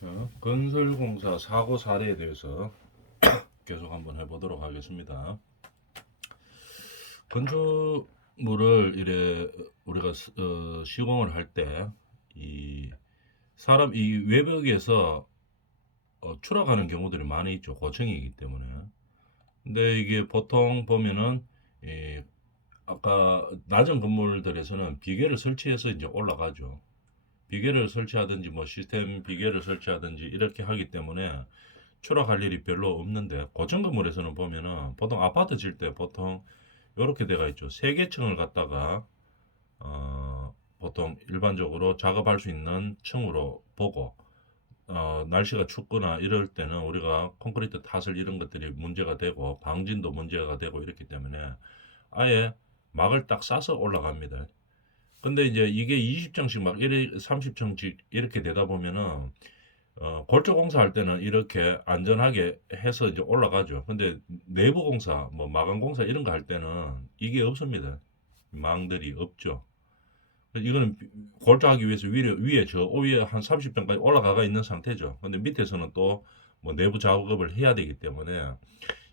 자, 건설공사 사고 사례에 대해서 계속 한번 해보도록 하겠습니다. 건축물을 이래 우리가 시공을 할 때 이 사람 이 외벽에서 추락하는 경우들이 많이 있죠. 고층이기 때문에. 근데 이게 보통 보면은 이 아까 낮은 건물들에서는 비계를 설치해서 이제 올라가죠. 비계를 설치하든지 뭐 시스템 비계를 설치하든지 이렇게 하기 때문에 추락할 일이 별로 없는데 고층 건물에서는 보면은 보통 아파트 질 때 보통 이렇게 돼가 있죠. 세 개 층을 갖다가 보통 일반적으로 작업할 수 있는 층으로 보고 날씨가 춥거나 이럴 때는 우리가 콘크리트 탓을 이런 것들이 문제가 되고 방진도 문제가 되고 이렇기 때문에 아예 막을 딱 싸서 올라갑니다. 근데 이제 이게 20층씩 막 30층씩 이렇게 되다 보면은 골조 공사할 때는 이렇게 안전하게 해서 이제 올라가죠. 근데 내부 공사, 뭐 마감 공사 이런 거 할 때는 이게 없습니다. 망들이 없죠. 이거는 골조하기 위해서 위에 저 위에 한 30층까지 올라가가 있는 상태죠. 근데 밑에서는 또 뭐 내부 작업을 해야 되기 때문에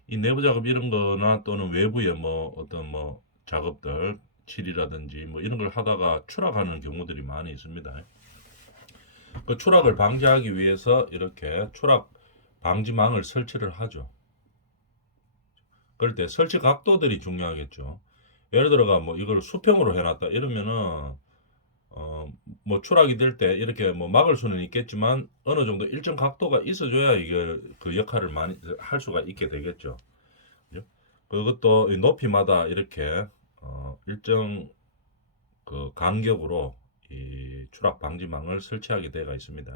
이 내부 작업 이런 거나 또는 외부에 뭐 어떤 뭐 작업들 칠이라든지 뭐 이런 걸 하다가 추락하는 경우들이 많이 있습니다. 그 추락을 방지하기 위해서 이렇게 추락 방지망을 설치를 하죠. 그럴 때 설치 각도들이 중요하겠죠. 예를 들어가 뭐 이걸 수평으로 해놨다 이러면은 뭐 추락이 될 때 이렇게 뭐 막을 수는 있겠지만 어느 정도 일정 각도가 있어줘야 이게 그 역할을 많이 할 수가 있게 되겠죠. 그죠? 그것도 이 높이마다 이렇게 일정 그 간격으로 이 추락 방지망을 설치하게 되어 있습니다.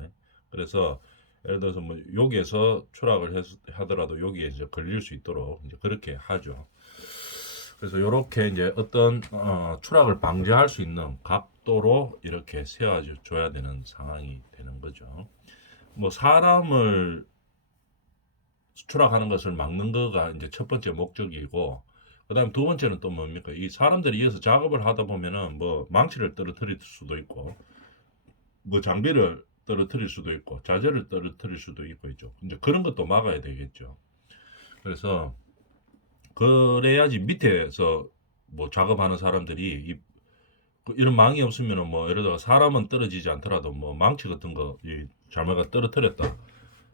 그래서 예를 들어서 뭐 여기에서 추락을 하더라도 여기에 이제 걸릴 수 있도록 이제 그렇게 하죠. 그래서 이렇게 이제 어떤 추락을 방지할 수 있는 각도로 이렇게 세워줘야 되는 상황이 되는 거죠. 뭐 사람을 추락하는 것을 막는 거가 이제 첫 번째 목적이고, 그다음 두 번째는 또 뭡니까? 이 사람들이 이어서 작업을 하다 보면은 뭐 망치를 떨어뜨릴 수도 있고, 뭐 장비를 떨어뜨릴 수도 있고, 자재를 떨어뜨릴 수도 있고 있죠. 이제 그런 것도 막아야 되겠죠. 그래서 그래야지 밑에서 뭐 작업하는 사람들이 이런 망이 없으면은 뭐 예를 들어 사람은 떨어지지 않더라도 뭐 망치 같은 거 잘못가 떨어뜨렸다.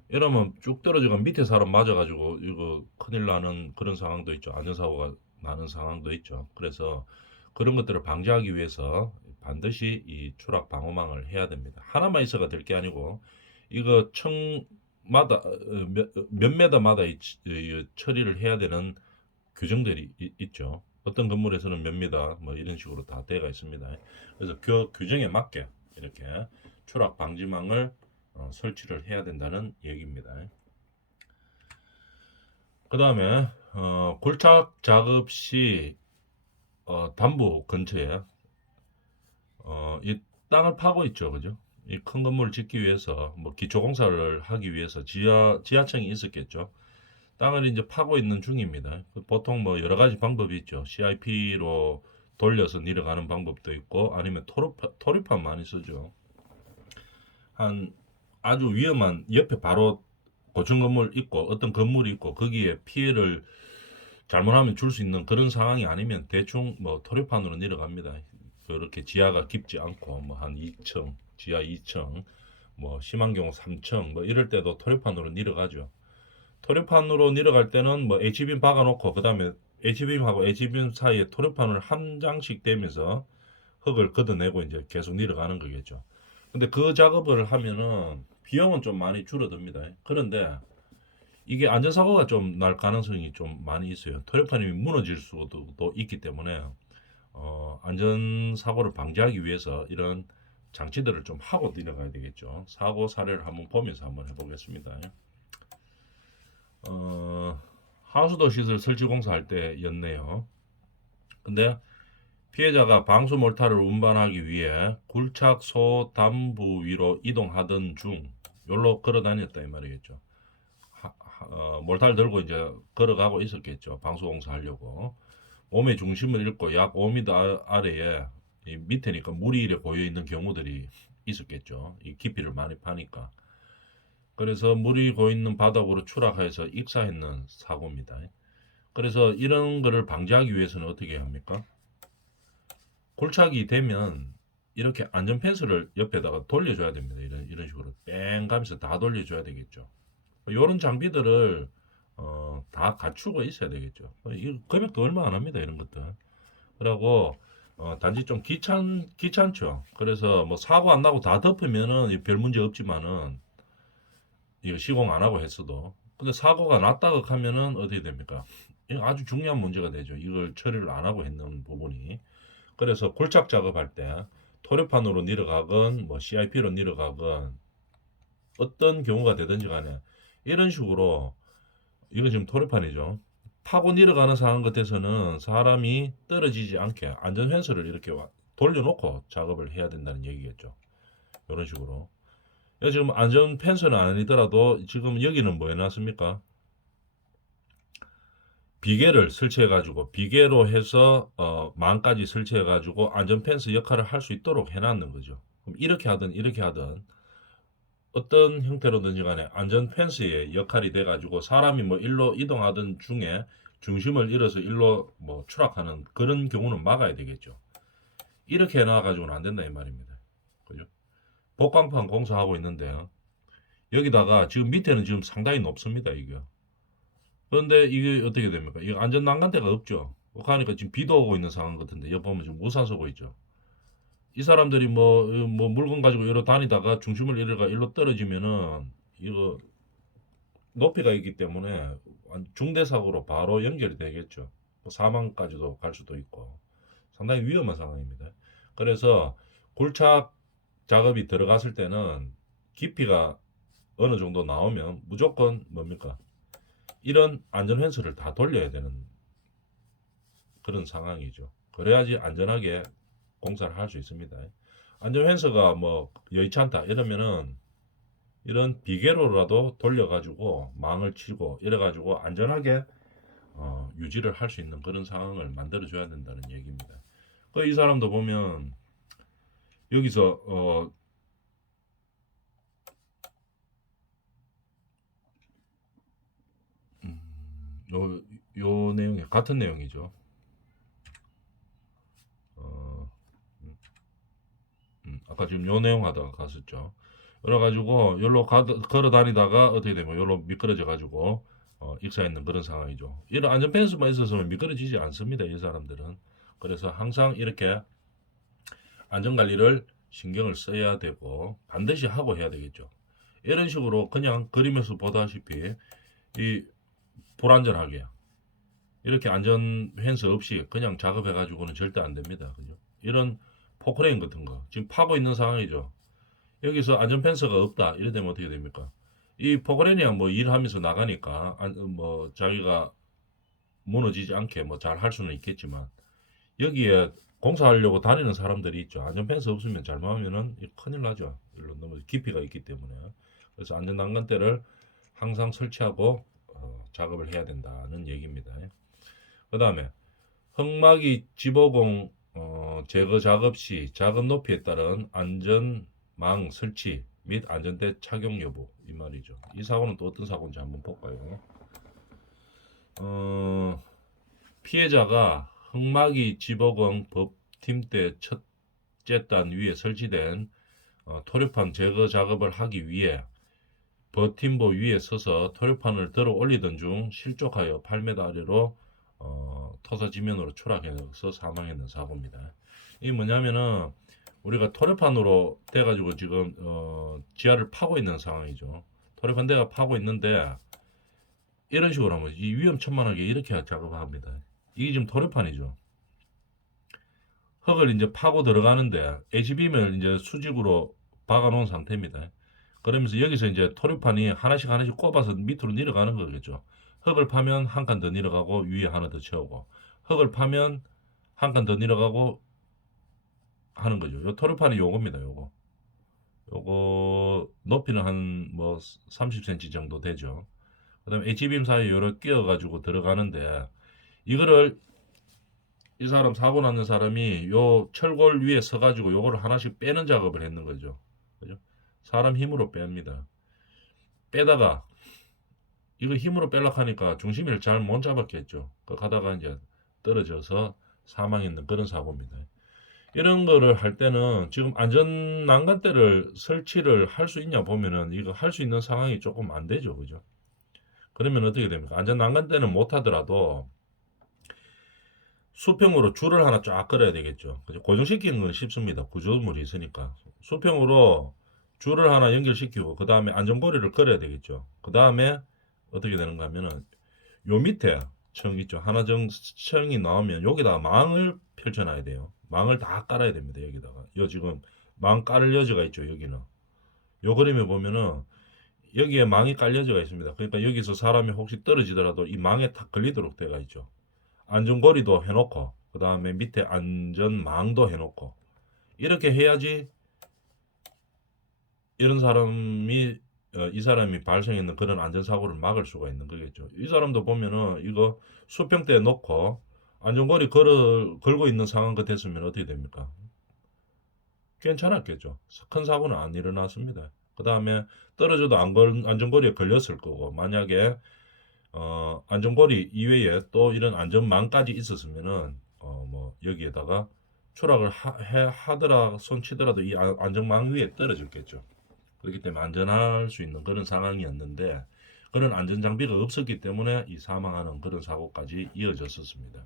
이러면 쭉 떨어지고 밑에 사람 맞아가지고 이거 큰일 나는 그런 상황도 있죠. 안전사고가 나는 상황도 있죠. 그래서 그런 것들을 방지하기 위해서 반드시 이 추락 방호망을 해야 됩니다. 하나만 있어가 될 게 아니고 이거 층마다 몇 메다마다 이 처리를 해야 되는 규정들이 있죠. 어떤 건물에서는 몇 미터 뭐 이런 식으로 다 되어 있습니다. 그래서 그 규정에 맞게 이렇게 추락 방지망을 설치를 해야 된다는 얘기입니다. 그 다음에 골착 작업 시 담보 근처에 이 땅을 파고 있죠, 그죠? 이 큰 건물을 짓기 위해서 뭐 기초 공사를 하기 위해서 지하층이 있었겠죠. 땅을 이제 파고 있는 중입니다. 보통 뭐 여러 가지 방법이 있죠. CIP로 돌려서 내려가는 방법도 있고 아니면 토리판 많이 쓰죠. 한 아주 위험한 옆에 바로 고층 건물 있고 어떤 건물이 있고 거기에 피해를 잘못하면 줄 수 있는 그런 상황이 아니면 대충 뭐 토리판으로 내려갑니다. 그렇게 지하가 깊지 않고 뭐 한 2층, 지하 2층, 뭐 심한 경우 3층 뭐 이럴 때도 토리판으로 내려가죠. 토리판으로 내려갈 때는 뭐 H빔 박아놓고 그 다음에 H빔하고 H빔 사이에 토리판을 한 장씩 대면서 흙을 걷어내고 이제 계속 내려가는 거겠죠. 근데 그 작업을 하면은 비용은 좀 많이 줄어듭니다. 그런데 이게 안전사고가 좀 날 가능성이 좀 많이 있어요. 토리판이 무너질 수도 있기 때문에 안전사고를 방지하기 위해서 이런 장치들을 좀 하고 내려가야 되겠죠. 사고 사례를 한번 보면서 한번 해보겠습니다. 하수도 시설 설치 공사할 때였네요. 근데 피해자가 방수 몰타를 운반하기 위해 굴착소 담부 위로 이동하던 중 여기로 걸어 다녔다 이 말이겠죠. 몰타를 들고 이제 걸어가고 있었겠죠. 방수 공사하려고. 몸의 중심을 잃고 약 5m 아래에 이 밑에니까 물이 이래 고여 있는 경우들이 있었겠죠. 이 깊이를 많이 파니까. 그래서 물이 고있는 바닥으로 추락해서 익사했는 사고입니다. 그래서 이런 거를 방지하기 위해서는 어떻게 합니까? 골착이 되면 이렇게 안전 펜스를 옆에다가 돌려줘야 됩니다. 이런 식으로 뺑 가면서 다 돌려줘야 되겠죠. 이런 장비들을 다 갖추고 있어야 되겠죠. 이 금액도 얼마 안 합니다. 이런 것들. 그리고 단지 좀 귀찮죠. 그래서 뭐 사고 안 나고 다 덮으면은 별 문제 없지만은 이거 시공 안 하고 했어도. 근데 사고가 났다고 하면은 어떻게 됩니까? 이거 아주 중요한 문제가 되죠. 이걸 처리를 안 하고 했는 부분이. 그래서 골착 작업할 때 토르판으로 내려가건 뭐 CIP로 내려가건 어떤 경우가 되든지 간에 이런 식으로 이건 지금 토르판이죠. 파고 내려가는 상황 같아서는 사람이 떨어지지 않게 안전 펜스를 이렇게 돌려놓고 작업을 해야 된다는 얘기겠죠. 이런 식으로. 지금 안전 펜스는 아니더라도 지금 여기는 뭐 해놨습니까? 비계를 설치해 가지고 비계로 해서 망까지 설치해 가지고 안전 펜스 역할을 할 수 있도록 해놨는 거죠. 그럼 이렇게 하든 어떤 형태로든지 간에 안전 펜스의 역할이 돼 가지고 사람이 뭐 일로 이동하던 중에 중심을 잃어서 일로 뭐 추락하는 그런 경우는 막아야 되겠죠. 이렇게 해놔 가지고는 안 된다 이 말입니다. 그죠? 복강판 공사하고 있는데요. 여기다가 지금 밑에는 지금 상당히 높습니다 이게. 그런데 이게 어떻게 됩니까? 이거 안전 난간대가 없죠. 그러니까 지금 비도 오고 있는 상황 같은데 여기 보면 지금 우산 쓰고 있죠. 이 사람들이 뭐 물건 가지고 이러 다니다가 중심을 잃어가 일로 떨어지면은 이거 높이가 있기 때문에 중대 사고로 바로 연결이 되겠죠. 뭐 사망까지도 갈 수도 있고 상당히 위험한 상황입니다. 그래서 골착 작업이 들어갔을 때는 깊이가 어느 정도 나오면 무조건 뭡니까? 이런 안전 펜스를 다 돌려야 되는 그런 상황이죠. 그래야지 안전하게 공사를 할 수 있습니다. 안전 펜스가 뭐 여의치 않다 이러면은 이런 비계로라도 돌려가지고 망을 치고 이래가지고 안전하게 유지를 할 수 있는 그런 상황을 만들어줘야 된다는 얘기입니다. 이 사람도 보면 여기서 요 내용이 같은 내용이죠. 어, 아까 지금 요 내용 하다가 갔었죠. 그래가지고 여기로 걸어 다니다가 어떻게 되면 여기로 미끄러져 가지고 익사했는 그런 상황이죠. 이런 안전 펜스만 있었으면 미끄러지지 않습니다. 이 사람들은. 그래서 항상 이렇게 안전 관리를 신경을 써야 되고 반드시 하고 해야 되겠죠. 이런 식으로 그냥 그림에서 보다시피 이 불안전하게 이렇게 안전 펜스 없이 그냥 작업해 가지고는 절대 안 됩니다. 그죠? 이런 포크레인 같은 거 지금 파고 있는 상황이죠. 여기서 안전 펜스가 없다. 이래 되면 어떻게 됩니까? 이 포크레인이야 뭐 일하면서 나가니까 뭐 자기가 무너지지 않게 뭐 잘 할 수는 있겠지만 여기에 공사하려고 다니는 사람들이 있죠. 안전 펜스 없으면 잘못하면은 큰일 나죠. 일로 너무 깊이가 있기 때문에. 그래서 안전 난간대를 항상 설치하고 작업을 해야 된다는 얘기입니다. 그 다음에 흙막이 지보공 제거 작업 시 작업 높이에 따른 안전망 설치 및 안전대 착용 여부 이 말이죠. 이 사고는 또 어떤 사고인지 한번 볼까요? 피해자가 흙막이 지보공 법팀대 첫째 단 위에 설치된 토류판 제거 작업을 하기 위해 버팀보 위에 서서 토류판을 들어 올리던 중 실족하여 8m 아래로 토사 지면으로 추락해서 사망했는 사고입니다. 이게 뭐냐면은 우리가 토류판으로 돼가지고 지금 지하를 파고 있는 상황이죠. 토류판대가 파고 있는데 이런 식으로 하면 이 위험천만하게 이렇게 작업합니다. 이게 지금 토류판이죠. 흙을 이제 파고 들어가는데 H빔을 이제 수직으로 박아 놓은 상태입니다. 그러면서 여기서 이제 토류판이 하나씩 꼽아서 밑으로 내려가는 거겠죠. 흙을 파면 한 칸 더 내려가고 위에 하나 더 채우고 흙을 파면 한 칸 더 내려가고 하는 거죠. 요 토류판이 요겁니다. 요거 높이는 한 뭐 30cm 정도 되죠. 그다음에 H빔 사이에 요렇게 끼어 가지고 들어가는데 이거를 이 사람 사고 났는 사람이 요 철골 위에 서 가지고 요거를 하나씩 빼는 작업을 했는 거죠. 그죠? 사람 힘으로 뺍니다. 빼다가 이거 힘으로 빼려고 하니까 중심을 잘 못 잡았겠죠. 그 가다가 이제 떨어져서 사망했는 그런 사고입니다. 이런 거를 할 때는 지금 안전 난간대를 설치를 할 수 있냐 보면은 이거 할 수 있는 상황이 조금 안 되죠. 그죠? 그러면 어떻게 됩니까? 안전 난간대는 못 하더라도 수평으로 줄을 하나 쫙 끌어야 되겠죠. 그죠? 고정시키는 건 쉽습니다. 구조물이 있으니까. 수평으로 줄을 하나 연결시키고 그 다음에 안전고리를 끌어야 되겠죠. 그 다음에 어떻게 되는가 하면은 요 밑에 청 있죠. 하나정 청이 나오면 여기다가 망을 펼쳐놔야 돼요. 망을 다 깔아야 됩니다. 여기다가. 요 지금 망 깔을 여지가 있죠. 여기는. 요 그림에 보면은 여기에 망이 깔 여지가 있습니다. 그러니까 여기서 사람이 혹시 떨어지더라도 이 망에 탁 걸리도록 돼가 있죠. 안전고리도 해놓고 그 다음에 밑에 안전망도 해놓고 이렇게 해야지 이런 사람이 이 사람이 발생했는 그런 안전사고를 막을 수가 있는 거겠죠. 이 사람도 보면은 이거 수평대에 놓고 안전거리 걸고 있는 상황 같았으면 어떻게 됩니까? 괜찮았겠죠. 큰 사고는 안 일어났습니다. 그 다음에 떨어져도 안전거리에 걸렸을 거고 만약에 안전거리 이외에 또 이런 안전망까지 있었으면은 뭐 여기에다가 추락을 하더라 손 치더라도 이 안전망 위에 떨어졌겠죠. 그렇기 때문에 안전할 수 있는 그런 상황이었는데 그런 안전장비가 없었기 때문에 이 사망하는 그런 사고까지 이어졌었습니다.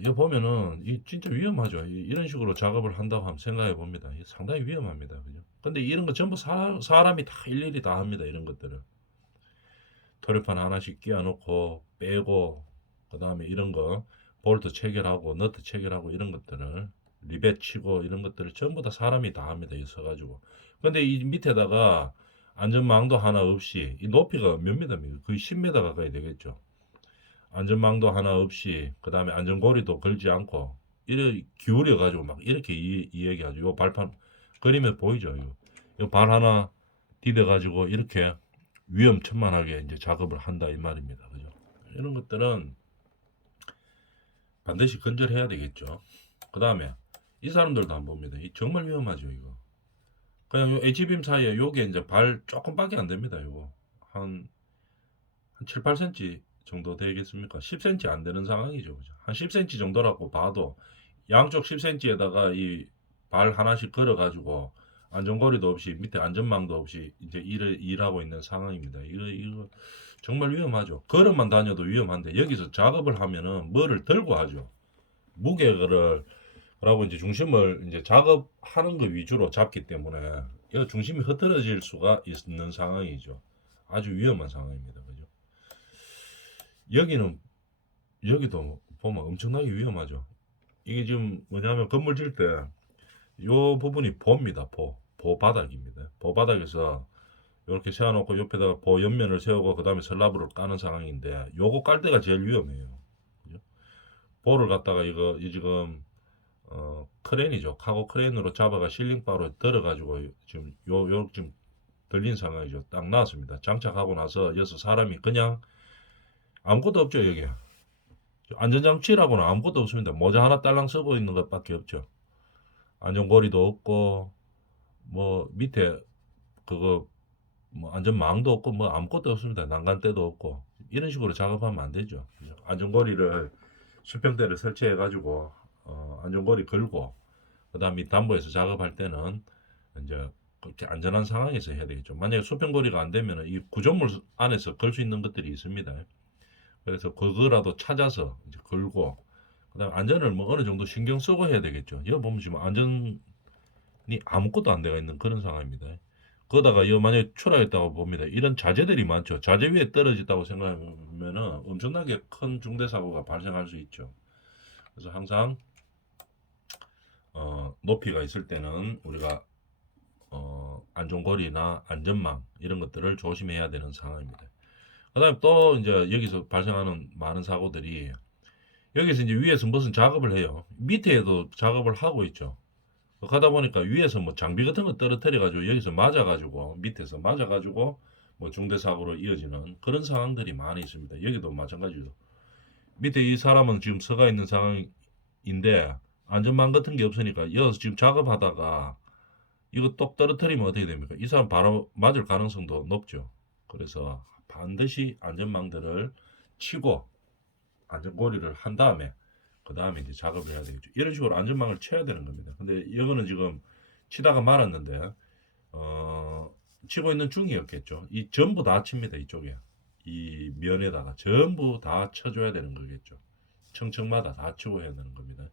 이거 보면은 이 진짜 위험하죠. 이런 식으로 작업을 한다고 하면 생각해 봅니다. 상당히 위험합니다. 그죠? 근데 이런 거 전부 사람이 다 일일이 다 합니다. 이런 것들을. 토르판 하나씩 끼워놓고 빼고 그 다음에 이런 거 볼트 체결하고 너트 체결하고 이런 것들을 리벳 치고 이런 것들을 전부 다 사람이 다 합니다. 있어가지고. 근데 이 밑에다가 안전망도 하나 없이 이 높이가 몇 미터입니까? 거의 10m 가까이 되겠죠. 안전망도 하나 없이 그 다음에 안전고리도 걸지 않고 이렇게 기울여 가지고 막 이렇게 이야기하죠. 요 발판 그림에 보이죠. 요 발 하나 디뎌 가지고 이렇게 위험천만하게 이제 작업을 한다 이 말입니다. 그죠? 이런 것들은 반드시 건절해야 되겠죠. 그 다음에 이 사람들도 안 봅니다. 정말 위험하죠 이거. 그냥 요 H빔 사이에 요게 이제 발 조금밖에 안 됩니다. 요거 한 7, 8cm 정도 되겠습니까? 10cm 안 되는 상황이죠. 그죠? 한 10cm 정도라고 봐도 양쪽 10cm에다가 이 발 하나씩 걸어 가지고 안전거리도 없이 밑에 안전망도 없이 이제 일하고 있는 상황입니다. 이거 정말 위험하죠. 걸어만 다녀도 위험한데 여기서 작업을 하면은 뭐를 들고 하죠. 무게를 라고 이제 중심을 이제 작업하는 거 위주로 잡기 때문에 이 중심이 흐트러질 수가 있는 상황이죠. 아주 위험한 상황입니다. 그죠? 여기도 보면 엄청나게 위험하죠. 이게 지금 뭐냐면 건물 질 때 요 부분이 보입니다. 보 바닥입니다. 보 바닥에서 이렇게 세워놓고 옆에다가 보 옆면을 세우고 그 다음에 슬라브를 까는 상황인데 요거 깔 때가 제일 위험해요. 그죠? 보를 갖다가 이거 지금 크레인이죠. 카고 크레인으로 잡아가 실링바로 들어가지고 지금 요 지금 들린 상황이죠. 딱 나왔습니다. 장착하고 나서 여기서 사람이 그냥 아무것도 없죠 여기. 안전장치라고는 아무것도 없습니다. 모자 하나 딸랑 쓰고 있는 것밖에 없죠. 안전고리도 없고 뭐 밑에 그거 뭐 안전망도 없고 뭐 아무것도 없습니다. 난간대도 없고 이런 식으로 작업하면 안 되죠. 안전고리를 수평대를 설치해 가지고 안전고리 걸고 그다음에 담보에서 작업할 때는 이제 그렇게 안전한 상황에서 해야 되겠죠. 만약에 수평고리가 안 되면 이 구조물 안에서 걸 수 있는 것들이 있습니다. 그래서 그거라도 찾아서 이제 걸고 그다음에 안전을 뭐 어느 정도 신경 쓰고 해야 되겠죠. 여기 보면 지금 안전이 아무것도 안 돼가 있는 그런 상황입니다. 그러다가 이 만약에 추락했다고 봅니다. 이런 자재들이 많죠. 자재 위에 떨어졌다고 생각하면은 엄청나게 큰 중대 사고가 발생할 수 있죠. 그래서 항상 높이가 있을 때는 우리가 안전고리나 안전망 이런 것들을 조심해야 되는 상황입니다. 그다음에 또 이제 여기서 발생하는 많은 사고들이 여기서 이제 위에서 무슨 작업을 해요. 밑에도 작업을 하고 있죠. 가다 보니까 위에서 뭐 장비 같은 거 떨어뜨려 가지고 여기서 맞아 가지고 밑에서 맞아 가지고 뭐 중대 사고로 이어지는 그런 상황들이 많이 있습니다. 여기도 마찬가지죠. 밑에 이 사람은 지금 서가 있는 상황인데 안전망 같은 게 없으니까 여기서 지금 작업하다가 이거 똑 떨어뜨리면 어떻게 됩니까? 이 사람 바로 맞을 가능성도 높죠. 그래서 반드시 안전망들을 치고 안전고리를 한 다음에 그 다음에 이제 작업을 해야 되겠죠. 이런 식으로 안전망을 쳐야 되는 겁니다. 근데 이거는 지금 치다가 말았는데 치고 있는 중이었겠죠. 이 전부 다 칩니다. 이쪽에 이 면에다가 전부 다 쳐줘야 되는 거겠죠. 층층마다 다 치고 해야 되는 겁니다.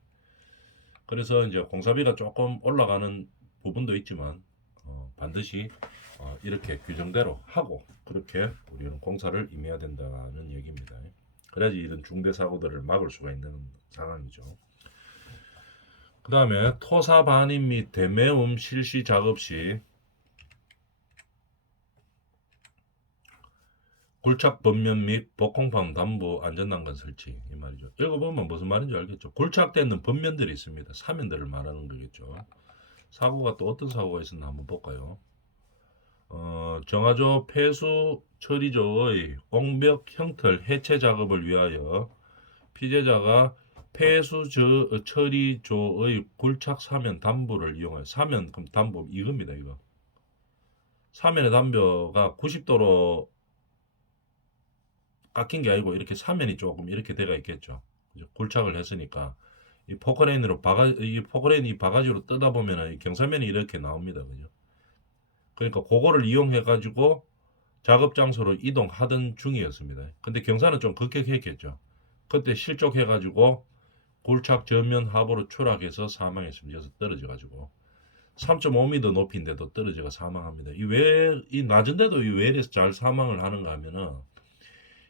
그래서 이제 공사비가 조금 올라가는 부분도 있지만 반드시 이렇게 규정대로 하고 그렇게 우리는 공사를 임해야 된다는 얘기입니다. 그래야지 이런 중대 사고들을 막을 수가 있는 상황이죠. 그 다음에 토사 반입 및 대매움 실시 작업 시 굴착 범면 및 복콩판 담보 안전난간 설치 이 말이죠. 읽어보면 무슨 말인지 알겠죠. 굴착되는 범면들이 있습니다. 사면들을 말하는 거겠죠. 사고가 또 어떤 사고가 있었나 한번 볼까요? 정화조 폐수 처리조의 옹벽 형틀 해체 작업을 위하여 피해자가 폐수 처리조의 굴착 사면 담보를 이용하여 사면 그럼 담보 이겁니다. 이거 사면의 담보가 90도로 깎인 게 아니고 이렇게 사면이 조금 이렇게 돼가 있겠죠. 굴착을 했으니까 이 포크레인으로 이 포크레인이 바가지로 뜨다 보면은 경사면이 이렇게 나옵니다. 그죠? 그러니까 그거를 이용해 가지고 작업 장소로 이동하던 중이었습니다. 근데 경사는 좀 급격했겠죠. 그때 실족해 가지고 굴착 전면 하부로 추락해서 사망했습니다. 여기서 떨어져 가지고 3.5m 높이인데도 떨어져가 사망합니다. 이 낮은데도 왜 이래서 잘 사망을 하는가 하면은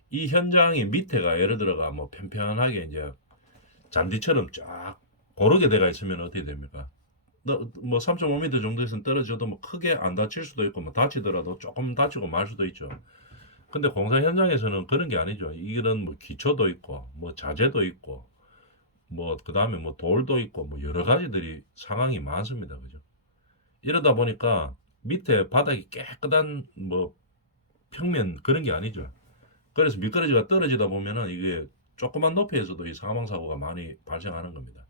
이 현장이 밑에가 예를 들어가 뭐 편편하게 이제 잔디처럼 쫙 고르게 돼가 있으면 어떻게 됩니까? 뭐 3.5m 정도에서 떨어져도 뭐 크게 안 다칠 수도 있고 뭐 다치더라도 조금 다치고 말 수도 있죠. 근데 공사 현장에서는 그런 게 아니죠. 이런 뭐 기초도 있고 뭐 자재도 있고 뭐 그다음에 뭐 돌도 있고 뭐 여러 가지들이 상황이 많습니다. 그죠? 이러다 보니까 밑에 바닥이 깨끗한 뭐 평면 그런 게 아니죠. 그래서 미끄러지가 떨어지다 보면은 이게 조그만 높이에서도 이 사망 사고가 많이 발생하는 겁니다.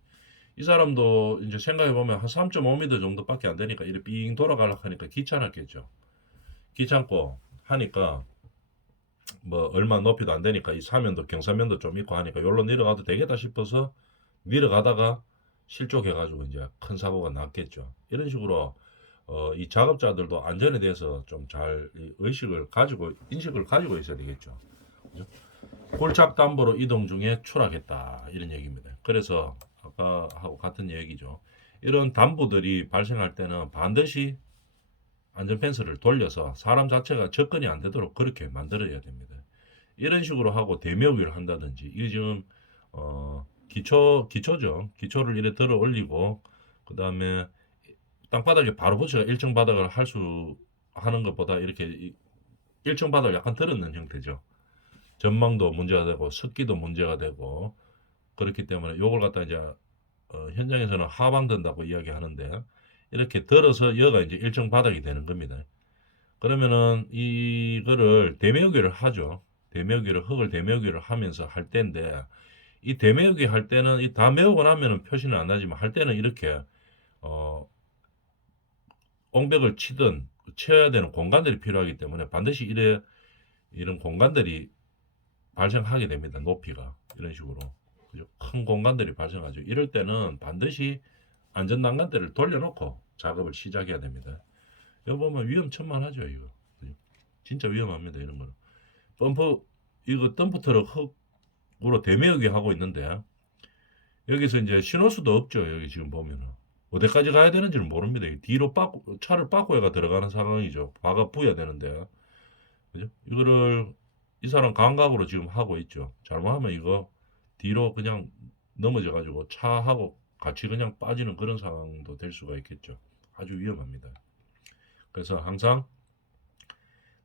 이 사람도 이제 생각해 보면 한 3.5m 정도밖에 안 되니까 이렇게 삥 돌아가려고 하니까 귀찮았겠죠. 귀찮고 하니까 뭐 얼마 높이도 안 되니까 이 사면도 경사면도 좀 있고 하니까 여기로 내려가도 되겠다 싶어서 내려가다가 실족해가지고 이제 큰 사고가 났겠죠. 이런 식으로 이 작업자들도 안전에 대해서 좀 잘 의식을 가지고 인식을 가지고 있어야 되겠죠. 그죠? 골착 담보로 이동 중에 추락했다 이런 얘기입니다. 그래서 아까 하고 같은 얘기죠. 이런 담보들이 발생할 때는 반드시 안전펜스를 돌려서 사람 자체가 접근이 안 되도록 그렇게 만들어야 됩니다. 이런 식으로 하고 대묘기를 한다든지 이게 지금 기초죠. 기초를 이래 들어 올리고 그 다음에 땅바닥에 바로 붙여가 1층 바닥을 할 수 하는 것보다 이렇게 1층 바닥을 약간 들었는 형태죠. 전망도 문제가 되고 습기도 문제가 되고 그렇기 때문에 요걸 갖다 이제 현장에서는 하방 든다고 이야기하는데 이렇게 들어서 여가 이제 1층 바닥이 되는 겁니다. 그러면은 이거를 대매우기를 하죠. 대매우기를 흙을 대매우기를 하면서 할 때인데 이 대매우기 할 때는 이 다 메우고 나면은 표시는 안 나지만 할 때는 이렇게 어 옹벽을 치든 쳐야 되는 공간들이 필요하기 때문에 반드시 이런 공간들이 발생하게 됩니다. 높이가 이런 식으로 그죠? 큰 공간들이 발생하죠. 이럴 때는 반드시 안전난간대를 돌려놓고 작업을 시작해야 됩니다. 여기 보면 위험천만하죠 이거. 그죠? 진짜 위험합니다 이런 거는. 이거 덤프 트럭 흙으로 대매우기 하고 있는데 여기서 이제 신호수도 없죠. 여기 지금 보면은 어디까지 가야 되는지를 모릅니다. 뒤로 차를 바꿔야 들어가는 상황이죠. 바가 부야 되는데 그죠? 이거를 이 사람 감각으로 지금 하고 있죠. 잘못하면 이거 뒤로 그냥 넘어져 가지고 차하고 같이 그냥 빠지는 그런 상황도 될 수가 있겠죠. 아주 위험합니다. 그래서 항상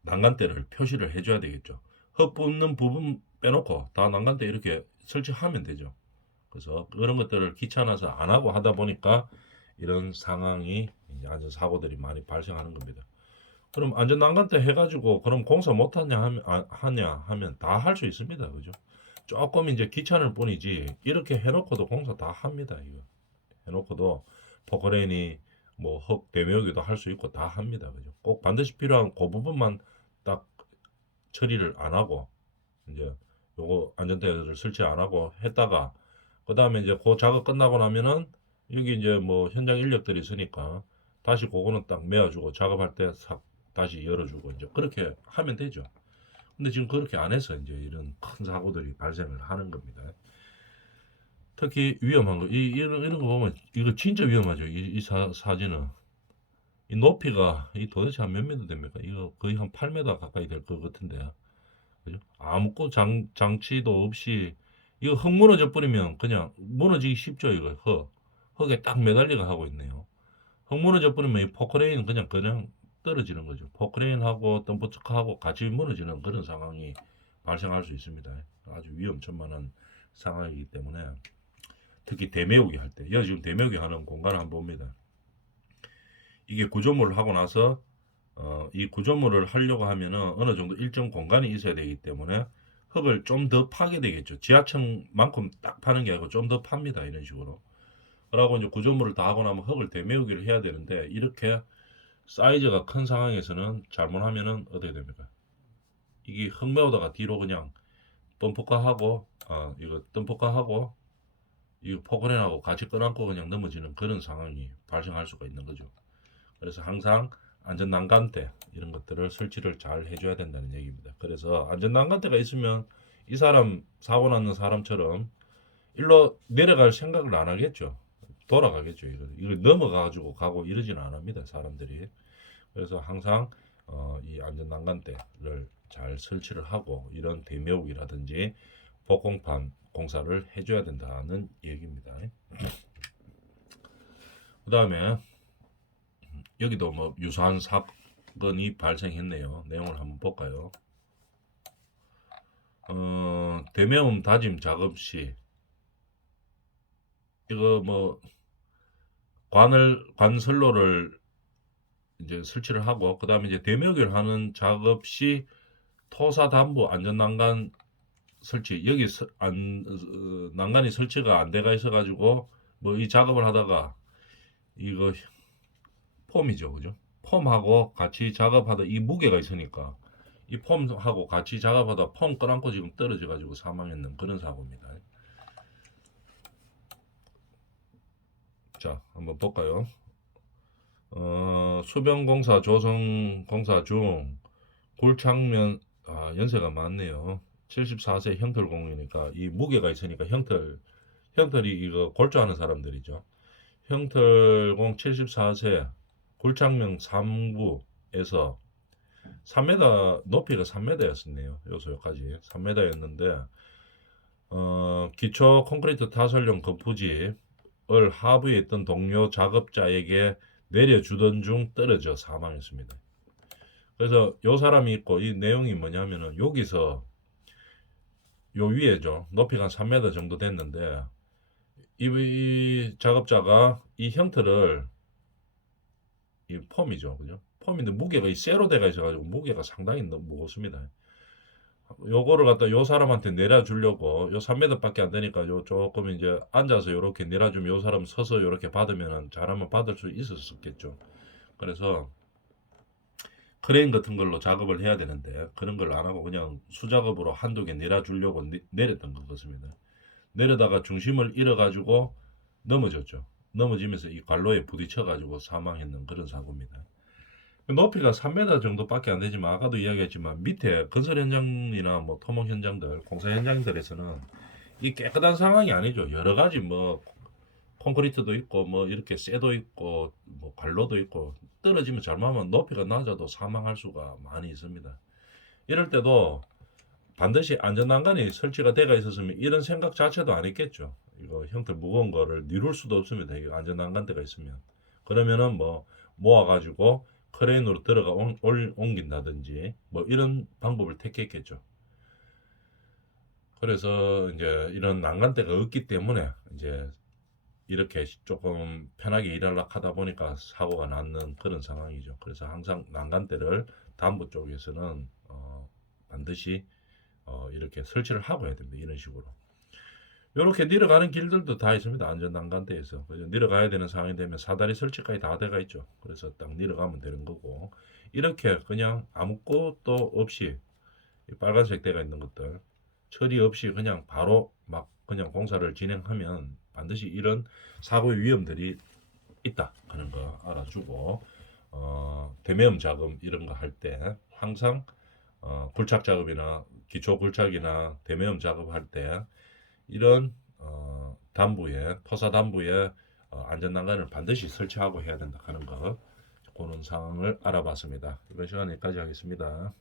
난간대를 표시를 해줘야 되겠죠. 흙 붓는 부분 빼놓고 다 난간대 이렇게 설치하면 되죠. 그래서 그런 것들을 귀찮아서 안 하고 하다 보니까 이런 상황이 안전 사고들이 많이 발생하는 겁니다. 그럼 안전 난간대 해가지고 그럼 공사 못하냐 하면 다 할 수 있습니다. 그죠? 조금 이제 귀찮을 뿐이지 이렇게 해놓고도 공사 다 합니다. 이거 해놓고도 포크레인이 뭐 흙 대매우기도 할 수 있고 다 합니다. 그죠? 꼭 반드시 필요한 그 부분만 딱 처리를 안 하고 이제 요거 안전대를 설치 안 하고 했다가 그 다음에 이제 그 작업 끝나고 나면은 여기 이제 뭐 현장 인력들이 있으니까 다시 그거는 딱 메워주고 작업할 때 싹 다시 열어주고 이제 그렇게 하면 되죠. 근데 지금 그렇게 안 해서 이제 이런 큰 사고들이 발생을 하는 겁니다. 특히 위험한 거, 이런 거 보면 이거 진짜 위험하죠. 이 사진은. 이 높이가 이 도대체 한 몇 미터 됩니까? 이거 거의 한 8m 가까이 될 것 같은데. 그죠? 아무 장치도 없이 이거 흙 무너져 버리면 그냥 무너지기 쉽죠. 이거 흙에 딱 매달리가 하고 있네요. 흙 무너져 버리면 이 포크레인은 그냥 떨어지는 거죠. 포크레인하고 덤프트럭하고 같이 무너지는 그런 상황이 발생할 수 있습니다. 아주 위험천만한 상황이기 때문에 특히 대매우기 할 때, 여기 지금 대매우기 하는 공간을 한번 봅니다. 이게 구조물을 하고 나서 이 구조물을 하려고 하면은 어느 정도 일정 공간이 있어야 되기 때문에 흙을 좀 더 파게 되겠죠. 지하층만큼 딱 파는 게 아니고 좀 더 팝니다. 이런 식으로. 그러고 이제 구조물을 다 하고 나면 흙을 대매우기를 해야 되는데 이렇게 사이즈가 큰 상황에서는 잘못하면은 어떻게 됩니까? 이게 흙 메우다가 뒤로 그냥 덤프카하고 이거 덤프카하고 이 포크레인하고 같이 끌어안고 그냥 넘어지는 그런 상황이 발생할 수가 있는 거죠. 그래서 항상 안전난간대 이런 것들을 설치를 잘 해줘야 된다는 얘기입니다. 그래서 안전난간대가 있으면 이 사람 사고 났는 사람처럼 일로 내려갈 생각을 안 하겠죠. 돌아가겠죠. 이걸 넘어가지고 가고 이러지는 않습니다. 사람들이. 그래서 항상 이 안전난간대를 잘 설치를 하고 이런 대매우기라든지 복공판 공사를 해줘야 된다는 얘기입니다. 그 다음에 여기도 뭐 유사한 사건이 발생했네요. 내용을 한번 볼까요? 대매움 다짐 작업 시 이거 뭐 관선로를 이제 설치를 하고 그 다음에 이제 대매우기를 하는 작업 시 토사 담보 안전난간 설치 여기 난간이 설치가 안 돼가 있어 가지고 뭐 이 작업을 하다가 이거 폼이죠, 그죠? 폼하고 같이 작업하다 이 무게가 있으니까 이 폼하고 같이 작업하다 폼 끌어안고 지금 떨어져 가지고 사망했는 그런 사고입니다. 자, 한번 볼까요? 수변공사 조성공사 중 골창면 연세가 많네요. 74세 형틀공이니까 이 무게가 있으니까 형틀이 이거 골조하는 사람들이죠. 형틀공 74세 골창면 3구에서 3m 높이가 3m였었네요. 여기까지 3m였는데 기초 콘크리트 타설용 거푸집을 하부에 있던 동료 작업자에게 내려주던 중 떨어져 사망했습니다. 그래서 요 사람이 있고 이 내용이 뭐냐면은 여기서 요 위에죠. 높이가 한 3m 정도 됐는데 이 작업자가 이 형태를 이 폼이죠. 그죠? 폼인데 무게가 이 쇠로 돼가 있어가지고 무게가 상당히 무겁습니다. 요거를 갖다 요 사람한테 내려주려고 요 3m밖에 안 되니까 요 조금 이제 앉아서 요렇게 내려주면 요 사람 서서 요렇게 받으면 잘하면 받을 수 있었겠죠. 그래서 크레인 같은 걸로 작업을 해야 되는데 그런 걸 안 하고 그냥 수작업으로 한두 개 내려주려고 내렸던 것 같습니다. 내려다가 중심을 잃어가지고 넘어졌죠. 넘어지면서 이 관로에 부딪혀가지고 사망했는 그런 사고입니다. 높이가 3m 정도밖에 안 되지만 아까도 이야기했지만 밑에 건설 현장이나 뭐 토목 현장들, 공사 현장들에서는 이 깨끗한 상황이 아니죠. 여러 가지 뭐 콘크리트도 있고 뭐 이렇게 쇠도 있고 뭐 관로도 있고 떨어지면 잘못하면 높이가 낮아도 사망할 수가 많이 있습니다. 이럴 때도 반드시 안전난간이 설치가 되어 있었으면 이런 생각 자체도 안 했겠죠. 이거 형태 무거운 거를 미룰 수도 없습니다. 이거 안전난간대가 있으면. 그러면은 뭐 모아가지고 크레인으로 들어가 옮긴다든지 뭐 이런 방법을 택했겠죠. 그래서 이제 이런 난간대가 없기 때문에 이제 이렇게 조금 편하게 일하려고 하다 보니까 사고가 났는 그런 상황이죠. 그래서 항상 난간대를 담보 쪽에서는 반드시 이렇게 설치를 하고 해야 됩니다. 이런 식으로. 요렇게 내려가는 길들도 다 있습니다. 안전난간대에서. 그래서 내려가야 되는 상황이 되면 사다리 설치까지 다 돼가 있죠. 그래서 딱 내려가면 되는 거고. 이렇게 그냥 아무것도 없이 이 빨간색 대가 있는 것들 처리 없이 그냥 바로 막 그냥 공사를 진행하면 반드시 이런 사고의 위험들이 있다 하는 거 알아주고 대매음 작업 이런 거 할 때 항상 굴착 작업이나 기초 굴착이나 대매음 작업할 때 이런 담부에 토사 담부에 안전난간을 반드시 설치하고 해야 된다 하는 거 그런 상황을 알아봤습니다. 이번 시간에 여기까지 하겠습니다.